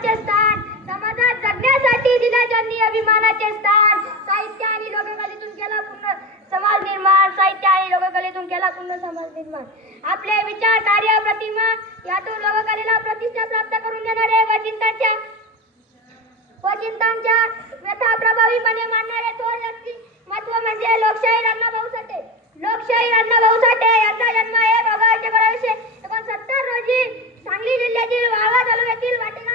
महत्त्वाचे स्थान, समाजात जगण्यासाठी दिले ज्यांनी अभिमानाचे स्थान. साहित्य आणि लोककलेतून केला पूर्ण समाज निर्माण, साहित्य आणि लोककलेतून केला पूर्ण समाज निर्माण. आपले विचार, कार्य, प्रतिमा यातून लोककलेला प्रतिष्ठा प्राप्त करून देणारे वचिंतांच्या व्यथा प्रभावीपणे मांडणारे थोर व्यक्तिमत्व म्हणजे लोकशाहीर अण्णाभाऊ साठे. लोकशाहीर अण्णाभाऊ साठे यांचा जन्म 1 ऑगस्ट 1969 रोजी सांगली जिल्ह्यातील वाळवा तालुक्यातील वाटेगाव